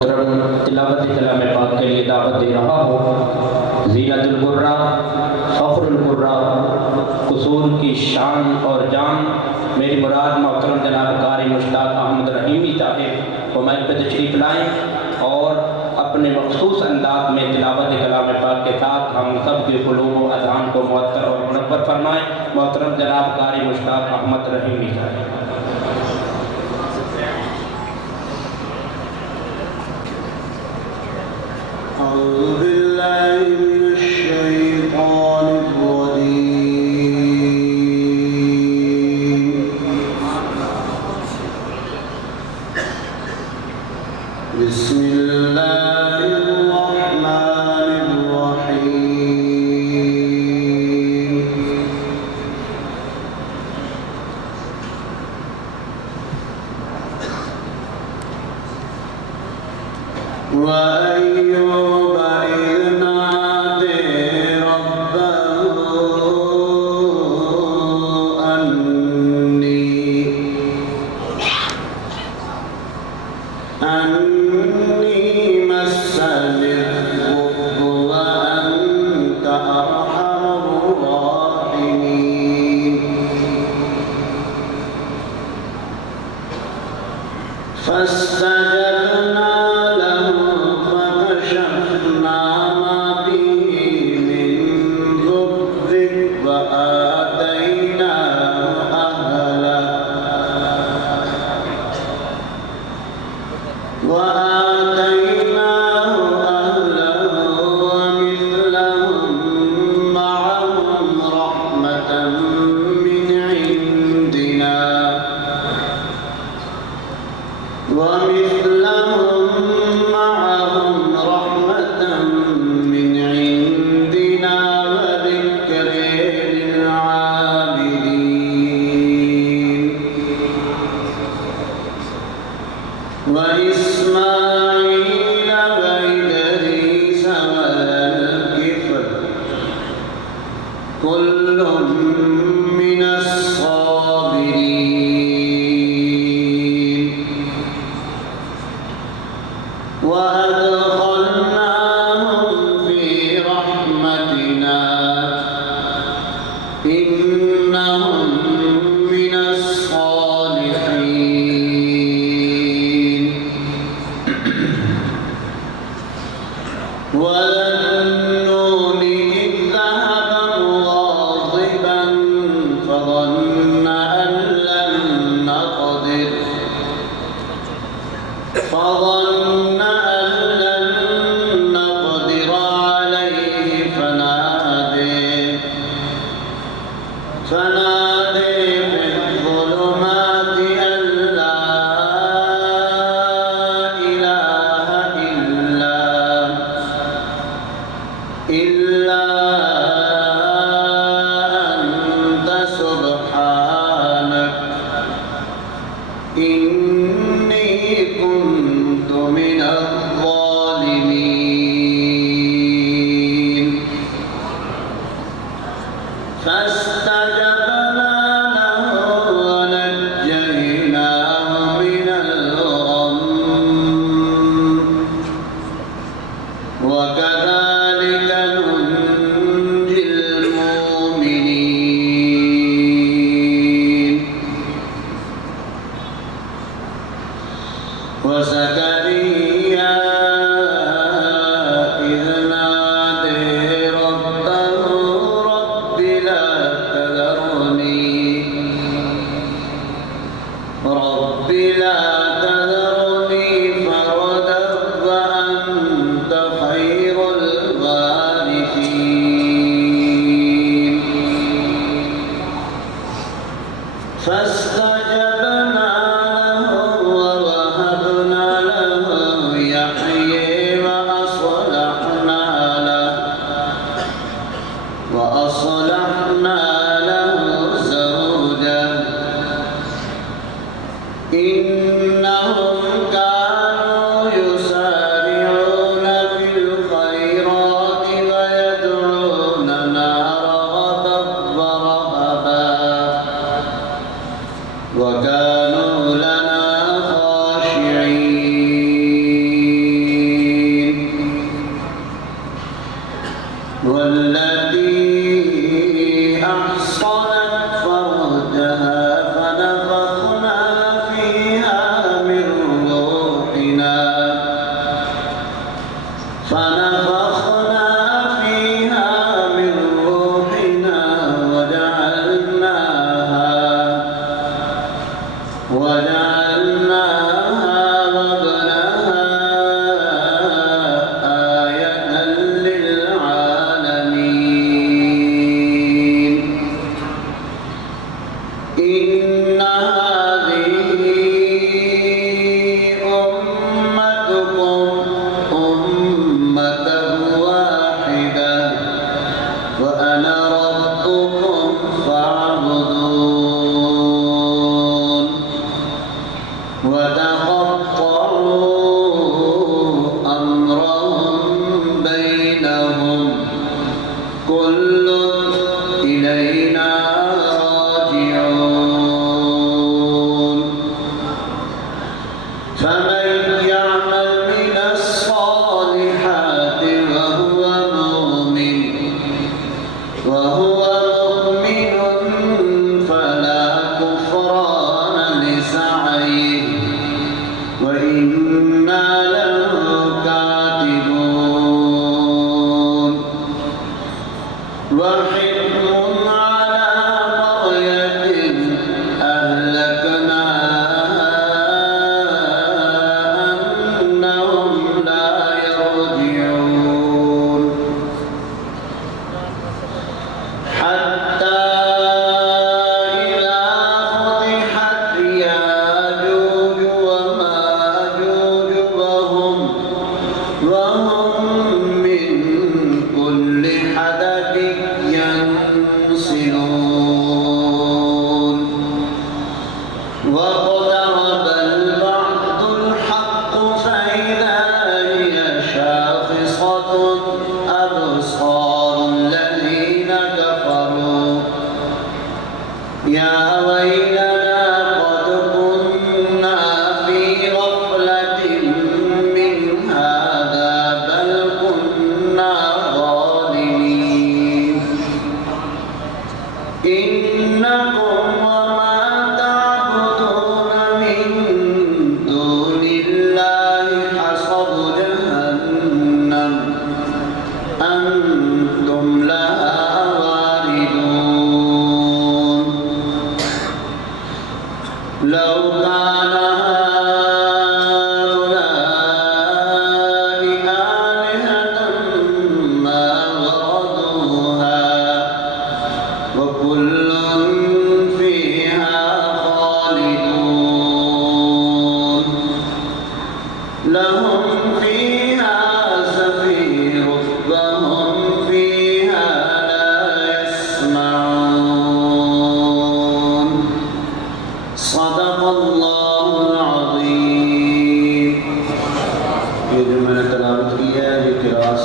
तिलावत कलाम पाक के लिए दावत दे रहा हूँ। ज़ीनतुल कुर्रा, फ़ख्रुल कुर्रा, कुसूर की शान और जान, मेरी मुराद मोहतरम जनाब कारी मुश्ताक अहमद रहीमी साहिब को मैं पे तशरीफ़ लाएँ और अपने मखसूस अंदाज में तिलावत कलाम पाक के साथ हम सब के क़ुलूब व अज़हान को मुअत्तर और मुनव्वर फरमाएँ। मोहतरम जनाब कारी मुश्ताक अहमद रहीमी साहिब। أعوذ بالله من الشيطان الرجيم بسم الله الرحمن الرحيم وأيوب إذ نادى ربه أني مسني الضر وأنت أرحم الراحمين فاستجبنا له فكشفنا ما به من ضر وآتيناه أهله ومثلهم معهم رحمة من عندنا وذكر للعابدين وإسماعيل وإدريس وذا الكفل كل من الصابرين وأدخلناهم في رحمتنا إنهم من الصالحين وذا-النون إذ ذهب مغاضبا فظن أن لن نقدر عليه فنادى في الظلمات أن لا إله إلا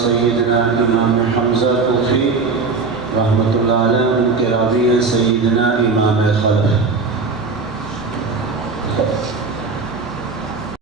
सैयदना इमाम हमज़ा कुफ़ी रहमतुल्लाह अलैह, उनके रावी हैं सैयदना इमाम खलफ।